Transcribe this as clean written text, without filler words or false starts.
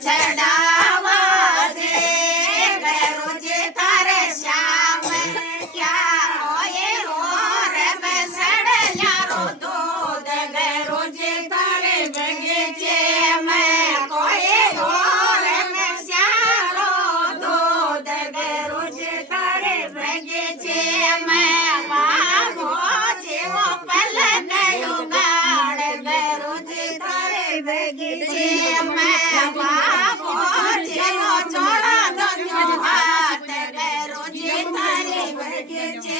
ચડાવા દે રોજે તારે શ્યામ ક્યાં હોય ઓર બેસડ્યા દૂધ રોજે તારે ભગે છે મેં કોઈ ઓર બેસ્યારો દૂધ રોજે તારે ભગે છે મેં વાગો જેવો પલ ગયો ગાડ રોજે તારે ભગે છે મેં રોજે તારે ભગે છે